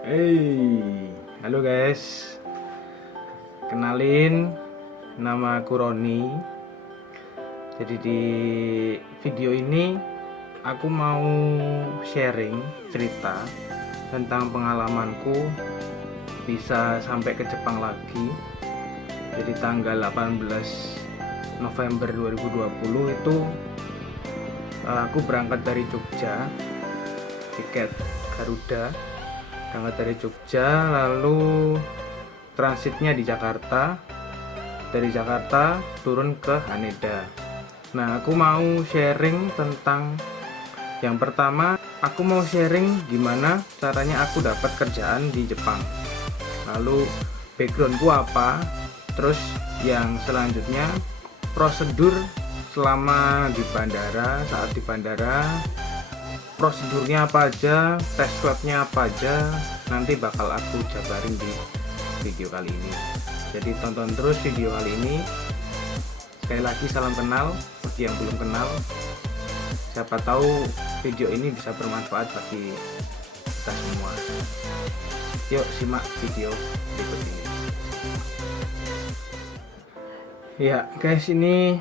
Hey, halo guys. Kenalin, nama aku Roni. Jadi di video ini aku mau sharing cerita tentang pengalamanku bisa sampai ke Jepang lagi. Jadi tanggal 18 November 2020 itu aku berangkat dari Jogja, tiket Garuda, berangkat dari Jogja, lalu transitnya di Jakarta, dari Jakarta turun ke Haneda. Nah, aku mau sharing tentang yang pertama, aku mau sharing gimana caranya aku dapat kerjaan di Jepang, lalu backgroundku apa, terus yang selanjutnya prosedur selama di bandara, saat di bandara prosedurnya apa aja, tes swabnya apa aja, nanti bakal aku jabarin di video kali ini. Jadi tonton terus video kali ini. Sekali lagi salam kenal bagi yang belum kenal, siapa tahu video ini bisa bermanfaat bagi kita semua. Yuk simak video berikut ini. Ya guys, ini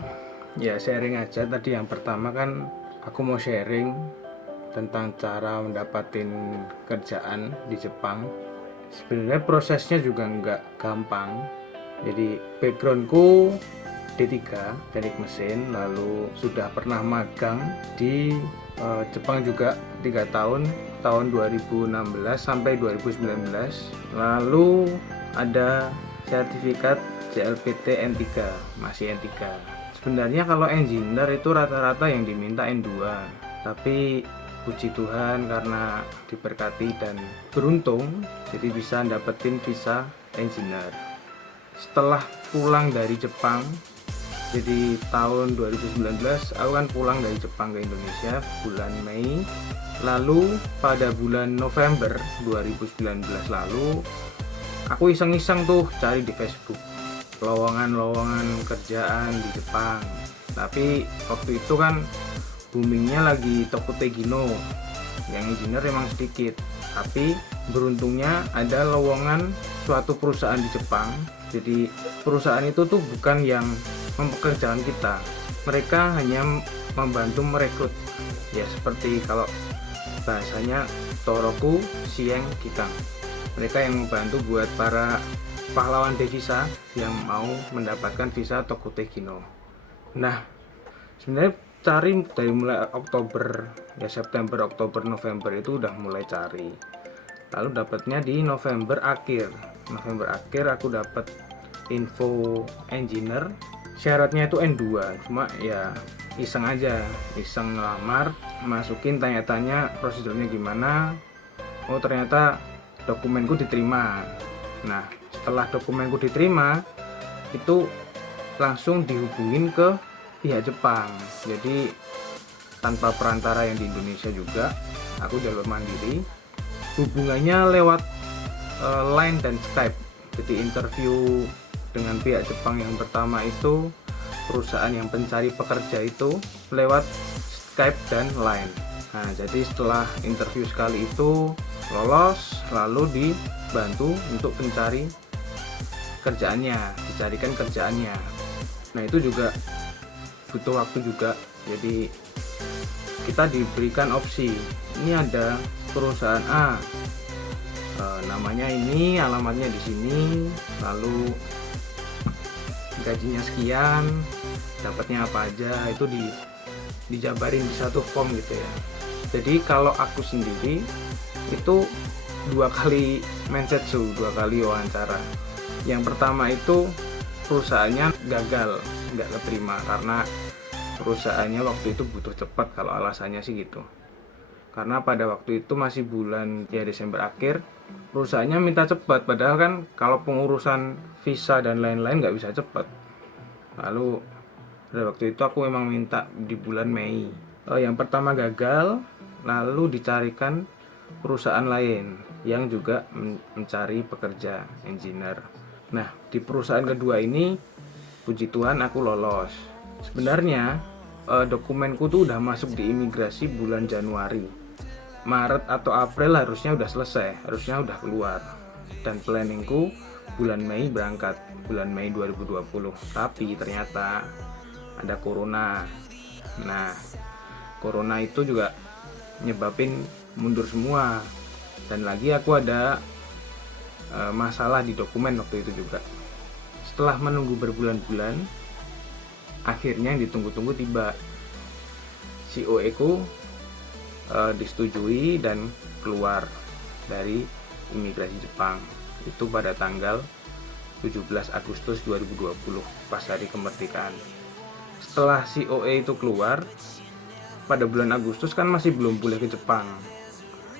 ya sharing aja. Tadi yang pertama kan aku mau sharing tentang cara mendapatkan kerjaan di Jepang. Sebenarnya prosesnya juga nggak gampang. Jadi backgroundku D3 teknik mesin, lalu sudah pernah magang di Jepang juga 3 tahun 2016 sampai 2019, lalu ada sertifikat JLPT N3, masih N3. Sebenarnya kalau engineer itu rata-rata yang diminta N2, tapi puji Tuhan karena diberkati dan beruntung jadi bisa dapetin visa engineer. Setelah pulang dari Jepang, jadi tahun 2019 aku kan pulang dari Jepang ke Indonesia bulan Mei, lalu pada bulan November 2019 lalu aku iseng-iseng tuh cari di Facebook lowongan kerjaan di Jepang. Tapi waktu itu kan boomingnya lagi Tokutegino, yang engineer emang sedikit, tapi beruntungnya ada lowongan suatu perusahaan di Jepang. Jadi perusahaan itu tuh bukan yang mempekerjakan kita, mereka hanya membantu merekrut, ya seperti kalau bahasanya Toroku Sieng Kikang, mereka yang membantu buat para pahlawan devisa yang mau mendapatkan visa Tokutegino. Nah, sebenarnya cari dari mulai Oktober, ya September, Oktober, November itu udah mulai cari. Lalu dapatnya di November akhir aku dapat info engineer, syaratnya itu N2, cuma ya iseng aja, iseng ngelamar, masukin tanya-tanya prosedurnya gimana. Oh ternyata dokumenku diterima. Nah setelah dokumenku diterima itu langsung dihubungin ke pihak Jepang, jadi tanpa perantara yang di Indonesia juga, aku jalur mandiri, hubungannya lewat line dan Skype. Jadi interview dengan pihak Jepang yang pertama itu, perusahaan yang pencari pekerja itu lewat Skype dan line. Nah jadi setelah interview sekali itu lolos, lalu dibantu untuk pencari kerjaannya, dicarikan kerjaannya. Nah itu juga butuh waktu juga, jadi kita diberikan opsi, ini ada perusahaan A, namanya ini, alamatnya di sini, lalu gajinya sekian, dapatnya apa aja, itu dijabarin di satu form gitu ya. Jadi kalau aku sendiri itu 2 kali mensetsu, 2 kali wawancara. Yang pertama itu perusahaannya gagal, nggak keterima karena perusahaannya waktu itu butuh cepat, kalau alasannya sih gitu. Karena pada waktu itu masih bulan ya Desember akhir, perusahaannya minta cepat, padahal kan kalau pengurusan visa dan lain-lain nggak bisa cepat. Lalu pada waktu itu aku memang minta di bulan Mei. Yang pertama gagal, lalu dicarikan perusahaan lain yang juga mencari pekerja engineer. Nah di perusahaan kedua ini puji Tuhan aku lolos. Sebenarnya dokumenku tuh udah masuk di imigrasi bulan Januari, Maret atau April harusnya udah selesai, harusnya udah keluar. Dan planningku bulan Mei berangkat, bulan Mei 2020. Tapi ternyata ada corona. Nah, corona itu juga nyebabin mundur semua. Dan lagi aku ada masalah di dokumen waktu itu juga. Setelah menunggu berbulan-bulan, akhirnya yang ditunggu-tunggu tiba. COE ku disetujui dan keluar dari imigrasi Jepang. Itu pada tanggal 17 Agustus 2020, pas hari kemerdekaan. Setelah COE itu keluar, pada bulan Agustus kan masih belum boleh ke Jepang.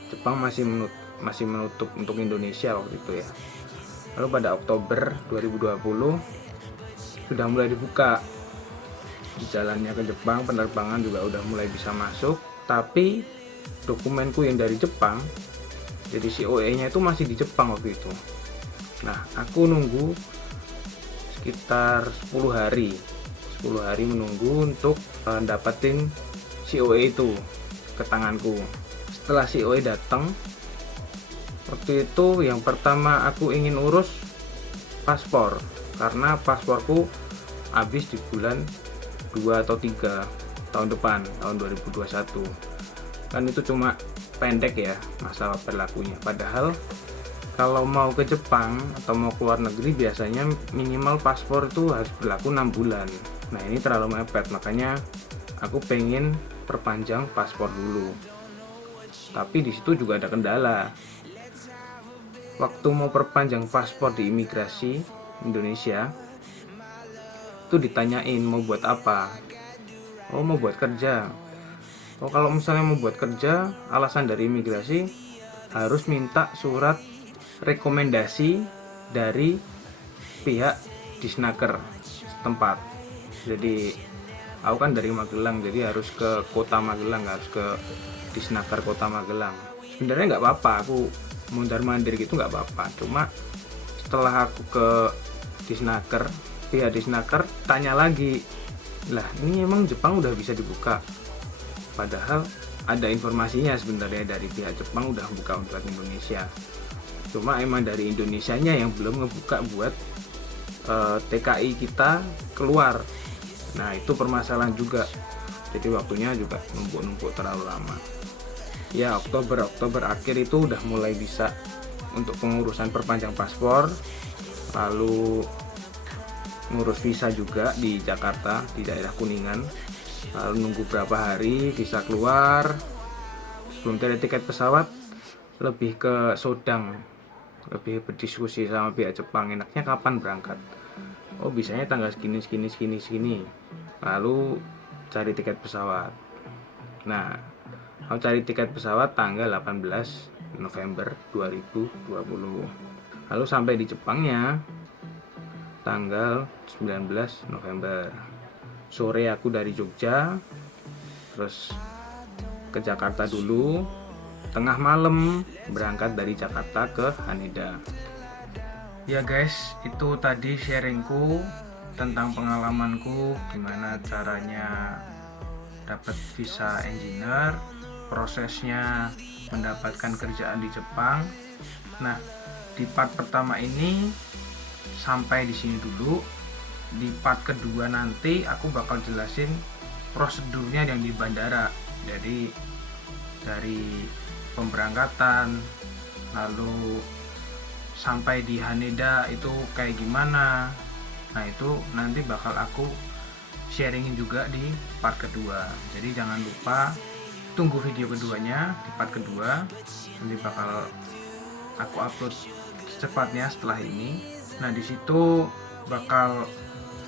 Jepang masih menutup untuk Indonesia waktu itu ya. Lalu pada Oktober 2020 sudah mulai dibuka. Jalannya ke Jepang, penerbangan juga udah mulai bisa masuk. Tapi dokumenku yang dari Jepang, jadi COE-nya itu masih di Jepang waktu itu. Nah, aku nunggu sekitar 10 hari menunggu untuk dapetin COE itu ke tanganku. Setelah COE datang, waktu itu yang pertama aku ingin urus paspor, karena pasporku habis di bulan 2 atau 3 tahun depan, tahun 2021. Kan itu cuma pendek ya masa berlakunya. Padahal kalau mau ke Jepang atau mau keluar negeri biasanya minimal paspor itu harus berlaku 6 bulan. Nah, ini terlalu mepet, makanya aku pengen perpanjang paspor dulu. Tapi di situ juga ada kendala. Waktu mau perpanjang paspor di imigrasi Indonesia, itu ditanyain mau buat apa. Oh, mau buat kerja. Oh, kalau misalnya mau buat kerja, alasan dari imigrasi harus minta surat rekomendasi dari pihak Disnaker setempat. Jadi aku kan dari Magelang, jadi harus ke kota Magelang, harus ke Disnaker kota Magelang. Sebenarnya nggak apa-apa, aku mondar-mandir gitu nggak apa-apa. Cuma setelah aku ke Disnaker, pihak Disnaker tanya lagi, lah ini emang Jepang udah bisa dibuka? Padahal ada informasinya sebenarnya dari pihak Jepang udah buka untuk Indonesia. Cuma emang dari Indonesianya yang belum ngebuka buat TKI kita keluar. Nah, itu permasalahan juga. Jadi waktunya juga numpuk-numpuk terlalu lama. Ya, Oktober akhir itu udah mulai bisa untuk pengurusan perpanjang paspor. Lalu ngurus visa juga di Jakarta, di daerah Kuningan. Lalu nunggu berapa hari visa keluar. Sebelum ada tiket pesawat, lebih ke Sodang, lebih berdiskusi sama pihak Jepang, enaknya kapan berangkat. Oh, bisanya tanggal segini. Lalu cari tiket pesawat. Nah, aku cari tiket pesawat tanggal 18 November 2020. Lalu sampai di Jepangnya tanggal 19 November. Sore aku dari Jogja, terus ke Jakarta dulu. Tengah malam berangkat dari Jakarta ke Haneda. Ya guys, itu tadi sharingku tentang pengalamanku gimana caranya dapat visa engineer, prosesnya mendapatkan kerjaan di Jepang. Nah, di part pertama ini sampai di sini dulu. Di part kedua nanti aku bakal jelasin prosedurnya yang di bandara. Jadi dari pemberangkatan, lalu sampai di Haneda itu kayak gimana. Nah, itu nanti bakal aku sharingin juga di part kedua. Jadi jangan lupa tunggu video keduanya di part kedua. Nanti bakal aku upload secepatnya setelah ini. Nah, di situ bakal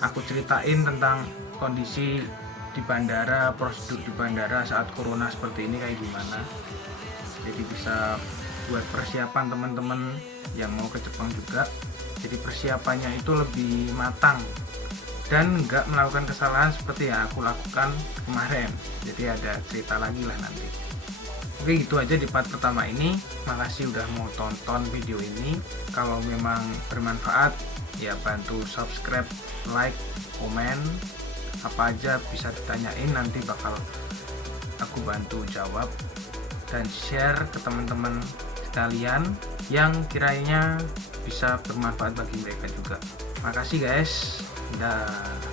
aku ceritain tentang kondisi di bandara, prosedur di bandara saat corona seperti ini kayak gimana. Jadi bisa buat persiapan teman-teman yang mau ke Jepang juga. Jadi persiapannya itu lebih matang dan nggak melakukan kesalahan seperti yang aku lakukan kemarin. Jadi ada cerita lagi lah nanti. Oke, gitu aja di part pertama ini. Makasih udah mau tonton video ini. Kalau memang bermanfaat, ya bantu subscribe, like, komen. Apa aja bisa ditanyain, nanti bakal aku bantu jawab. dan share ke teman-teman sekalian yang kiranya bisa bermanfaat bagi mereka juga. Makasih guys. Dah.